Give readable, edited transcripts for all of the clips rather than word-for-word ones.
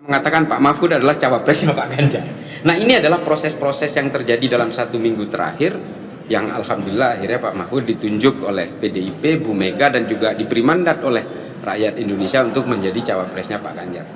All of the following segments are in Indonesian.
Mengatakan Pak Mahfud adalah cawapresnya Pak Ganjar. Nah, ini adalah proses-proses yang terjadi dalam 1 minggu terakhir, yang alhamdulillah akhirnya Pak Mahfud ditunjuk oleh PDIP, Bu Mega, dan juga diberi mandat oleh rakyat Indonesia untuk menjadi cawapresnya Pak Ganjar.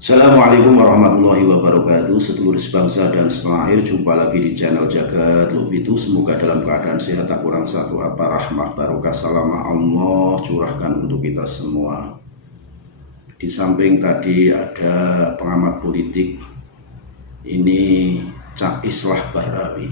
Assalamualaikum warahmatullahi wabarakatuh. Sedulur sebangsa dan setanah air, jumpa lagi di channel Jagat Lupitu. Semoga dalam keadaan sehat, tak kurang satu apa, rahmah barokah salamah Allah curahkan untuk kita semua. Di samping tadi ada pengamat politik, ini Cak Islah Bahrawi,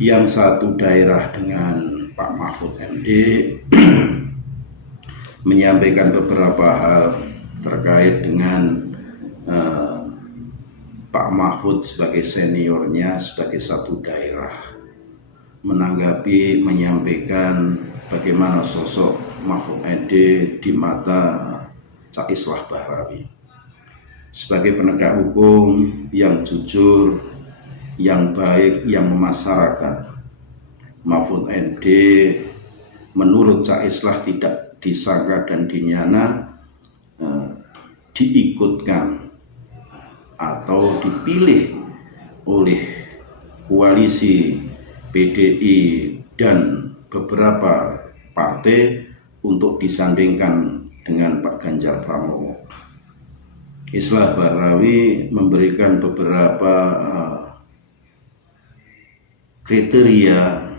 yang satu daerah dengan Pak Mahfud MD menyampaikan beberapa hal terkait dengan Pak Mahfud sebagai seniornya, sebagai satu daerah, menyampaikan bagaimana sosok Mahfud MD di mata Cak Islah Bahrawi sebagai penegak hukum yang jujur, yang baik, yang memasyarakat. Mahfud MD menurut Cak Islah tidak disangka dan dinyana diikutkan atau dipilih oleh koalisi PDI dan beberapa partai untuk disandingkan dengan Pak Ganjar Pranowo. Islah Bahrawi memberikan beberapa kriteria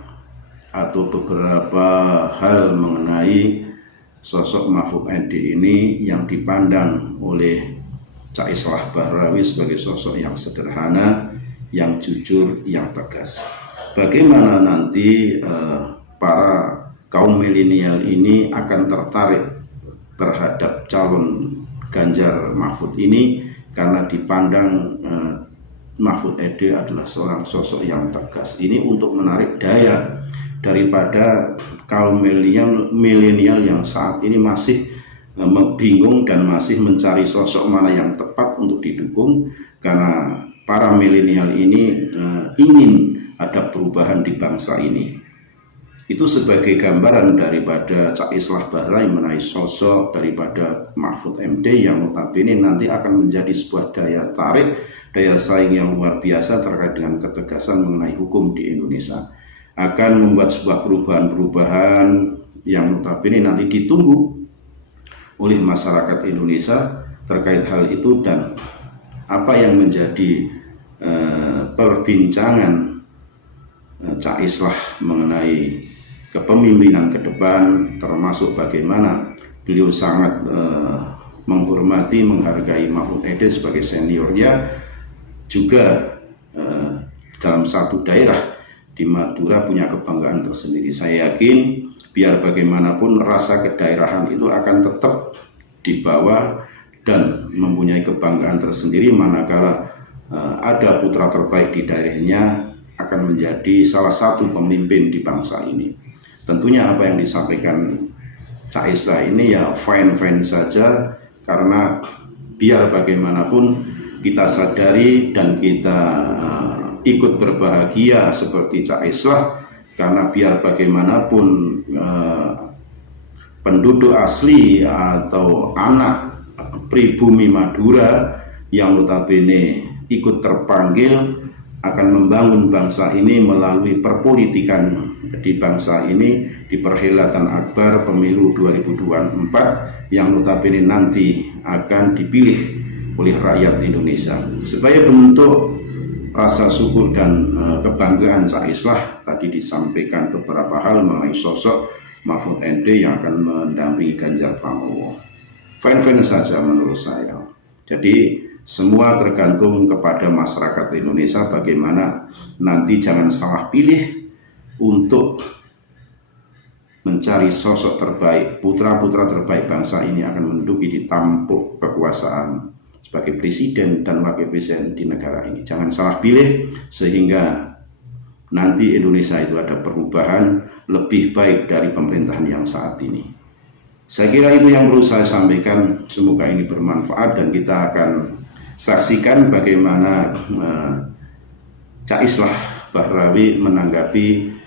atau beberapa hal mengenai sosok Mahfud MD ini yang dipandang oleh Cak Islah Bahrawi sebagai sosok yang sederhana, yang jujur, yang tegas. Bagaimana nanti para kaum milenial ini akan tertarik terhadap calon Ganjar Mahfud ini, karena dipandang Mahfud MD adalah seorang sosok yang tegas. Ini untuk menarik daya daripada kaum milenial yang saat ini masih bingung dan masih mencari sosok mana yang tepat untuk didukung, karena para milenial ini ingin ada perubahan di bangsa ini. Itu sebagai gambaran daripada Cak Islah Bahrawi mengenai sosok daripada Mahfud MD yang notabene nanti akan menjadi sebuah daya tarik, daya saing yang luar biasa terkait dengan ketegasan mengenai hukum di Indonesia. Akan membuat sebuah perubahan-perubahan yang notabene nanti ditunggu oleh masyarakat Indonesia terkait hal itu. Dan apa yang menjadi perbincangan Cak Islah mengenai kepemimpinan ke depan, termasuk bagaimana beliau sangat menghormati, menghargai Mahfud MD sebagai seniornya, juga dalam satu daerah di Madura punya kebanggaan tersendiri. Saya yakin biar bagaimanapun rasa kedaerahan itu akan tetap dibawa dan mempunyai kebanggaan tersendiri, manakala ada putra terbaik di daerahnya akan menjadi salah satu pemimpin di bangsa ini. Tentunya apa yang disampaikan Cak Islah ini ya fine-fine saja, karena biar bagaimanapun kita sadari dan kita ikut berbahagia seperti Cak Islah, karena biar bagaimanapun penduduk asli atau anak pribumi Madura yang notabene ikut terpanggil akan membangun bangsa ini melalui perpolitikan di bangsa ini di perhelatan akbar pemilu 2024 yang notabene nanti akan dipilih oleh rakyat Indonesia. Sebagai bentuk rasa syukur dan kebanggaan Cak Islah, tadi disampaikan beberapa hal mengenai sosok Mahfud MD yang akan mendampingi Ganjar Pranowo. Fine-fine saja menurut saya. Jadi semua tergantung kepada masyarakat Indonesia, bagaimana nanti jangan salah pilih untuk mencari sosok terbaik, putra-putra terbaik bangsa ini akan menduduki di tampuk kekuasaan sebagai presiden dan wakil presiden di negara ini. Jangan salah pilih sehingga nanti Indonesia itu ada perubahan lebih baik dari pemerintahan yang saat ini. Saya kira itu yang perlu saya sampaikan. Semoga ini bermanfaat dan kita akan saksikan bagaimana Cak Islah Bahrawi menanggapi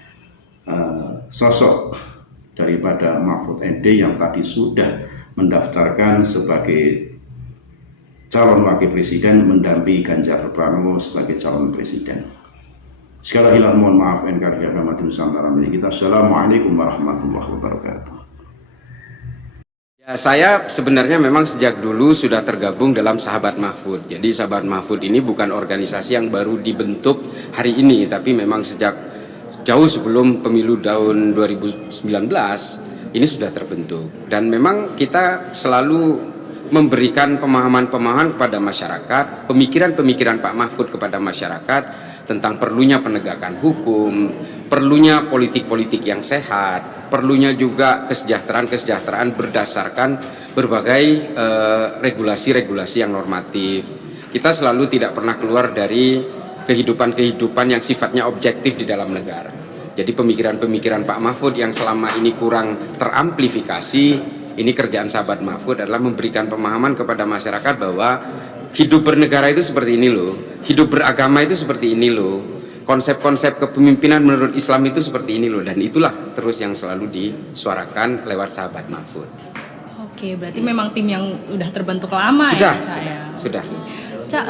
sosok daripada Mahfud MD yang tadi sudah mendaftarkan sebagai calon wakil presiden mendampingi Ganjar Pranowo sebagai calon presiden. Sekali lagi mohon maaf NKRI Agama Nusantara milik kita. Assalamualaikum warahmatullahi wabarakatuh. Ya, saya sebenarnya memang sejak dulu sudah tergabung dalam Sahabat Mahfud. Jadi Sahabat Mahfud ini bukan organisasi yang baru dibentuk hari ini, tapi memang sejak jauh sebelum pemilu tahun 2019 ini sudah terbentuk. Dan memang kita selalu memberikan pemahaman-pemahaman kepada masyarakat, pemikiran-pemikiran Pak Mahfud kepada masyarakat tentang perlunya penegakan hukum, perlunya politik-politik yang sehat, perlunya juga kesejahteraan berdasarkan berbagai regulasi-regulasi yang normatif. Kita selalu tidak pernah keluar dari kehidupan-kehidupan yang sifatnya objektif di dalam negara. Jadi pemikiran-pemikiran Pak Mahfud yang selama ini kurang teramplifikasi, ini kerjaan Sahabat Mahfud adalah memberikan pemahaman kepada masyarakat bahwa hidup bernegara itu seperti ini loh, hidup beragama itu seperti ini loh, konsep-konsep kepemimpinan menurut Islam itu seperti ini loh, dan itulah terus yang selalu disuarakan lewat Sahabat Mahfud. Oke, berarti memang tim yang udah terbentuk lama sudah, ya, Cak? Sudah. Cak,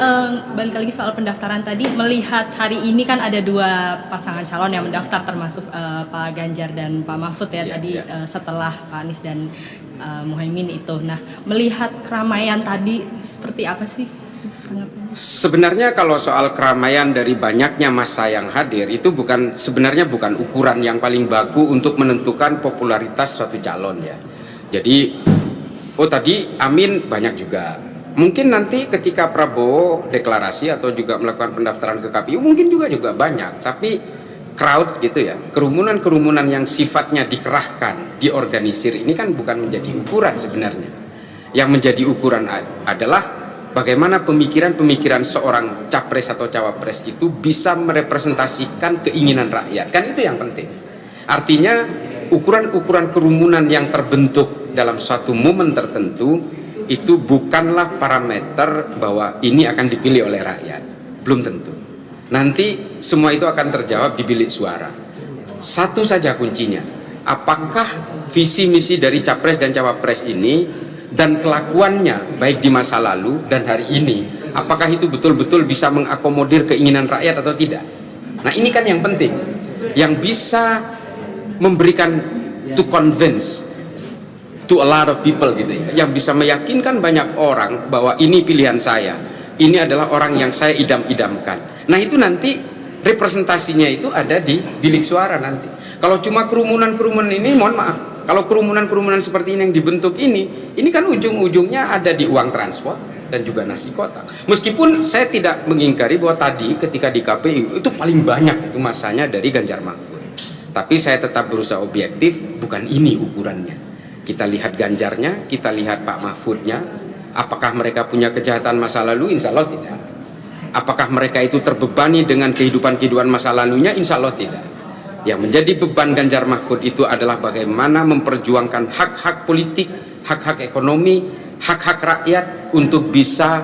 balik lagi soal pendaftaran tadi, melihat hari ini kan ada dua pasangan calon yang mendaftar termasuk Pak Ganjar dan Pak Mahfud ya, tadi setelah Pak Anies dan Muhaimin itu. Nah, melihat keramaian tadi seperti apa sih? Sebenarnya kalau soal keramaian dari banyaknya massa yang hadir itu sebenarnya bukan ukuran yang paling baku untuk menentukan popularitas suatu calon ya. Jadi tadi Amin banyak juga. Mungkin nanti ketika Prabowo deklarasi atau juga melakukan pendaftaran ke KPU mungkin juga banyak, tapi crowd gitu ya, kerumunan-kerumunan yang sifatnya dikerahkan, diorganisir ini kan bukan menjadi ukuran sebenarnya. Yang menjadi ukuran adalah bagaimana pemikiran-pemikiran seorang capres atau cawapres itu bisa merepresentasikan keinginan rakyat. Kan itu yang penting. Artinya ukuran-ukuran kerumunan yang terbentuk dalam suatu momen tertentu itu bukanlah parameter bahwa ini akan dipilih oleh rakyat. Belum tentu. Nanti semua itu akan terjawab di bilik suara. Satu saja kuncinya. Apakah visi misi dari capres dan cawapres ini dan kelakuannya baik di masa lalu dan hari ini, apakah itu betul-betul bisa mengakomodir keinginan rakyat atau tidak? Nah, ini kan yang penting. Yang bisa memberikan to convince to a lot of people gitu ya, yang bisa meyakinkan banyak orang bahwa ini pilihan saya, ini adalah orang yang saya idam-idamkan. Nah, itu nanti representasinya itu ada di bilik suara nanti. Kalau cuma kerumunan-kerumunan ini, mohon maaf, kalau kerumunan-kerumunan seperti ini yang dibentuk ini kan ujung-ujungnya ada di uang transport dan juga nasi kotak. Meskipun saya tidak mengingkari bahwa tadi ketika di KPU itu paling banyak itu masanya dari Ganjar Mahfud, tapi saya tetap berusaha objektif, bukan ini ukurannya. Kita lihat Ganjarnya, kita lihat Pak Mahfudnya. Apakah mereka punya kejahatan masa lalu? Insya Allah tidak. Apakah mereka itu terbebani dengan kehidupan-kehidupan masa lalunya? Insya Allah tidak. Yang menjadi beban Ganjar Mahfud itu adalah bagaimana memperjuangkan hak-hak politik, hak-hak ekonomi, hak-hak rakyat untuk bisa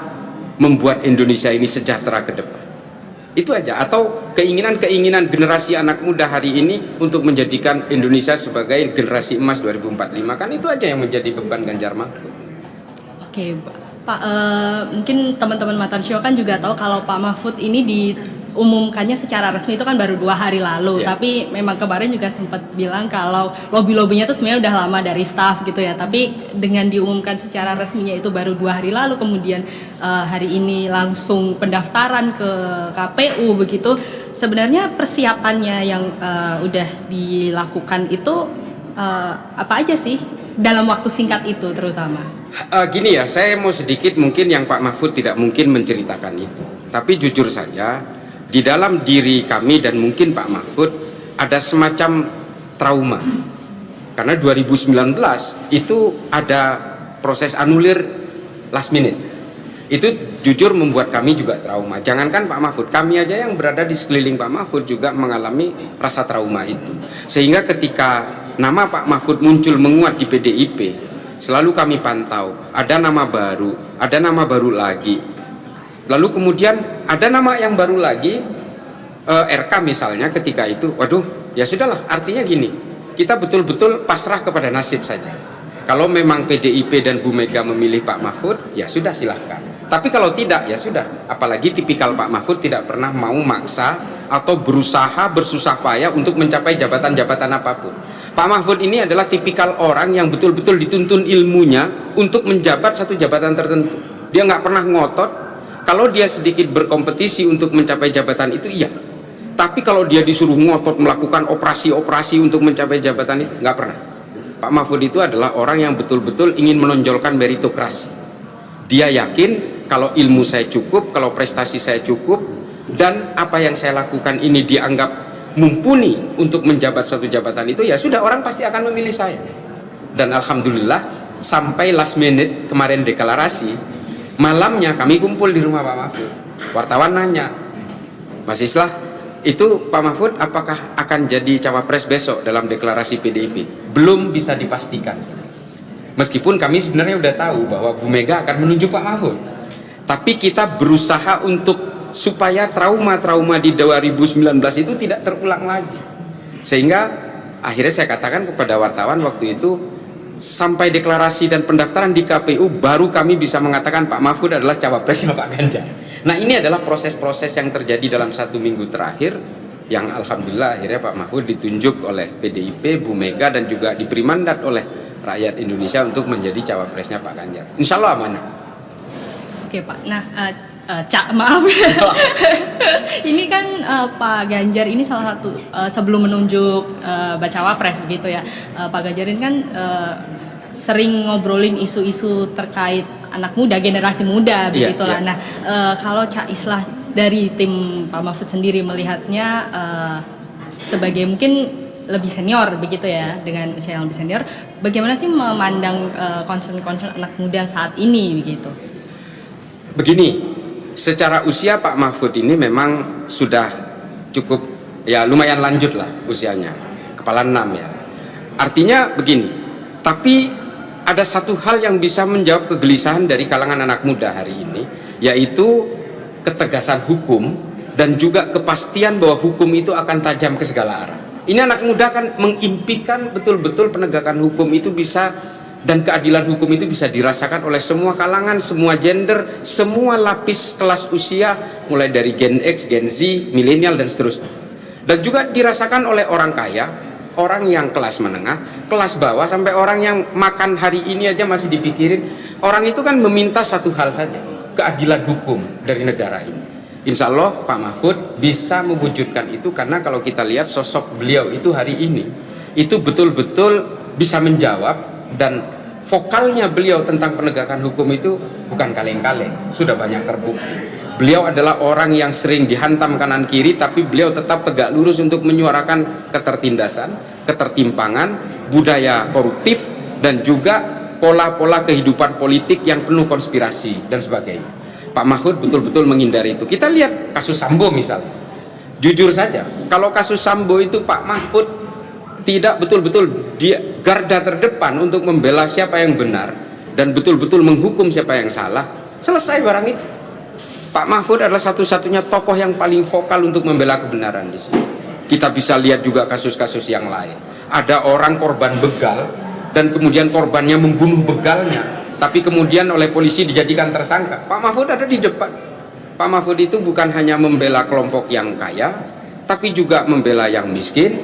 membuat Indonesia ini sejahtera ke depan. Itu aja. Atau keinginan-keinginan generasi anak muda hari ini untuk menjadikan Indonesia sebagai generasi emas 2045, kan itu aja yang menjadi beban Ganjar Mahfud. Oke, Pak, mungkin teman-teman Matan Show kan juga tahu kalau Pak Mahfud ini diumumkannya secara resmi itu kan baru 2 hari lalu, tapi memang kemarin juga sempat bilang kalau lobby-lobbynya itu sebenarnya udah lama dari staff gitu ya, tapi dengan diumumkan secara resminya itu baru 2 hari lalu, kemudian hari ini langsung pendaftaran ke KPU begitu. Sebenarnya persiapannya yang udah dilakukan itu apa aja sih dalam waktu singkat itu terutama? Gini ya, saya mau sedikit mungkin yang Pak Mahfud tidak mungkin menceritakan itu, tapi jujur saja di dalam diri kami dan mungkin Pak Mahfud ada semacam trauma karena 2019 itu ada proses anulir last minute. Itu jujur membuat kami juga trauma. Jangankan Pak Mahfud, kami aja yang berada di sekeliling Pak Mahfud juga mengalami rasa trauma itu. Sehingga ketika nama Pak Mahfud muncul menguat di PDIP, selalu kami pantau, ada nama baru lagi. Lalu kemudian ada nama yang baru lagi, RK misalnya ketika itu, waduh, ya sudahlah, artinya gini, kita betul-betul pasrah kepada nasib saja. Kalau memang PDIP dan Bu Mega memilih Pak Mahfud, ya sudah silahkan. Tapi kalau tidak, ya sudah. Apalagi tipikal Pak Mahfud tidak pernah mau maksa atau berusaha bersusah payah untuk mencapai jabatan-jabatan apapun. Pak Mahfud ini adalah tipikal orang yang betul-betul dituntun ilmunya untuk menjabat satu jabatan tertentu. Dia nggak pernah ngotot. Kalau dia sedikit berkompetisi untuk mencapai jabatan itu, iya. Tapi kalau dia disuruh ngotot melakukan operasi-operasi untuk mencapai jabatan itu, nggak pernah. Pak Mahfud itu adalah orang yang betul-betul ingin menonjolkan meritokrasi. Dia yakin kalau ilmu saya cukup, kalau prestasi saya cukup, dan apa yang saya lakukan ini dianggap mumpuni untuk menjabat suatu jabatan itu, ya sudah, orang pasti akan memilih saya. Dan alhamdulillah sampai last minute kemarin deklarasi, malamnya kami kumpul di rumah Pak Mahfud. Wartawan nanya, Mas Islah, itu Pak Mahfud apakah akan jadi cawapres besok dalam deklarasi PDIP? Belum bisa dipastikan. Meskipun kami sebenarnya udah tahu bahwa Bu Mega akan menunjuk Pak Mahfud. Tapi kita berusaha untuk supaya trauma-trauma di 2019 itu tidak terulang lagi. Sehingga akhirnya saya katakan kepada wartawan waktu itu, sampai deklarasi dan pendaftaran di KPU baru kami bisa mengatakan Pak Mahfud adalah cawapresnya Pak Ganjar. Nah, ini adalah proses-proses yang terjadi dalam 1 minggu terakhir, yang alhamdulillah akhirnya Pak Mahfud ditunjuk oleh PDIP, Bu Mega, dan juga diberi mandat oleh rakyat Indonesia untuk menjadi cawapresnya Pak Ganjar. Insya Allah amanah. Oke Pak, nah maaf ini kan Pak Ganjar ini salah satu sebelum menunjuk bacawa pres begitu ya, Pak Ganjar ini kan sering ngobrolin isu-isu terkait anak muda, generasi muda begitulah. Iya. Nah kalau Cak Islah dari tim Pak Mahfud sendiri melihatnya sebagai mungkin lebih senior begitu ya, dengan usia yang lebih senior, bagaimana sih memandang concern-concern anak muda saat ini begitu? Begini, secara usia Pak Mahfud ini memang sudah cukup, ya lumayan lanjut lah usianya, kepala 6 ya. Artinya begini, tapi ada satu hal yang bisa menjawab kegelisahan dari kalangan anak muda hari ini, yaitu ketegasan hukum dan juga kepastian bahwa hukum itu akan tajam ke segala arah. Ini anak muda kan mengimpikan betul-betul penegakan hukum itu bisa, dan keadilan hukum itu bisa dirasakan oleh semua kalangan, semua gender, semua lapis kelas usia, mulai dari Gen X, Gen Z, milenial, dan seterusnya. Dan juga dirasakan oleh orang kaya, orang yang kelas menengah, kelas bawah, sampai orang yang makan hari ini aja masih dipikirin. Orang itu kan meminta satu hal saja, keadilan hukum dari negara ini. Insya Allah Pak Mahfud bisa mewujudkan itu, karena kalau kita lihat sosok beliau itu hari ini, itu betul-betul bisa menjawab, dan vokalnya beliau tentang penegakan hukum itu bukan kaleng-kaleng, sudah banyak terbukti. Beliau adalah orang yang sering dihantam kanan kiri, tapi beliau tetap tegak lurus untuk menyuarakan ketertindasan, ketertimpangan, budaya koruptif, dan juga pola-pola kehidupan politik yang penuh konspirasi dan sebagainya. Pak Mahfud betul-betul menghindari itu. Kita lihat kasus Sambo misalnya. Jujur saja, kalau kasus Sambo itu Pak Mahfud tidak betul-betul dia garda terdepan untuk membela siapa yang benar dan betul-betul menghukum siapa yang salah, selesai barang itu. Pak Mahfud adalah satu-satunya tokoh yang paling vokal untuk membela kebenaran di sini. Kita bisa lihat juga kasus-kasus yang lain. Ada orang korban begal dan kemudian korbannya membunuh begalnya, tapi kemudian oleh polisi dijadikan tersangka. Pak Mahfud ada di depan. Pak Mahfud itu bukan hanya membela kelompok yang kaya, tapi juga membela yang miskin,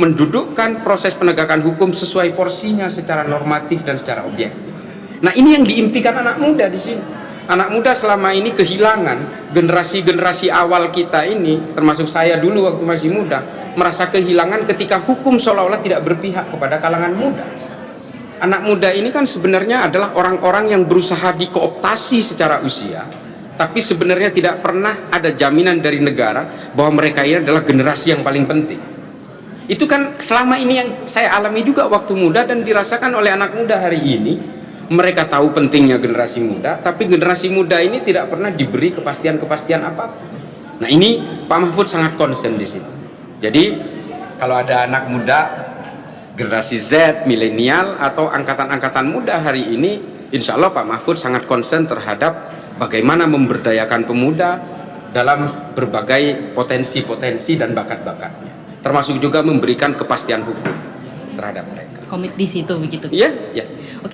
mendudukkan proses penegakan hukum sesuai porsinya secara normatif dan secara objektif. Nah, ini yang diimpikan anak muda di sini. Anak muda selama ini kehilangan, generasi-generasi awal kita ini, termasuk saya dulu waktu masih muda, merasa kehilangan ketika hukum seolah-olah tidak berpihak kepada kalangan muda. Anak muda ini kan sebenarnya adalah orang-orang yang berusaha dikooptasi secara usia, tapi sebenarnya tidak pernah ada jaminan dari negara bahwa mereka ini adalah generasi yang paling penting. Itu kan selama ini yang saya alami juga waktu muda dan dirasakan oleh anak muda hari ini. Mereka tahu pentingnya generasi muda, tapi generasi muda ini tidak pernah diberi kepastian-kepastian apapun. Nah, ini Pak Mahfud sangat concern di sini. Jadi kalau ada anak muda generasi Z, milenial, atau angkatan-angkatan muda hari ini, insya Allah Pak Mahfud sangat concern terhadap bagaimana memberdayakan pemuda dalam berbagai potensi-potensi dan bakat-bakatnya, termasuk juga memberikan kepastian hukum terhadap mereka. Komit di situ begitu. Iya, ya. Oke.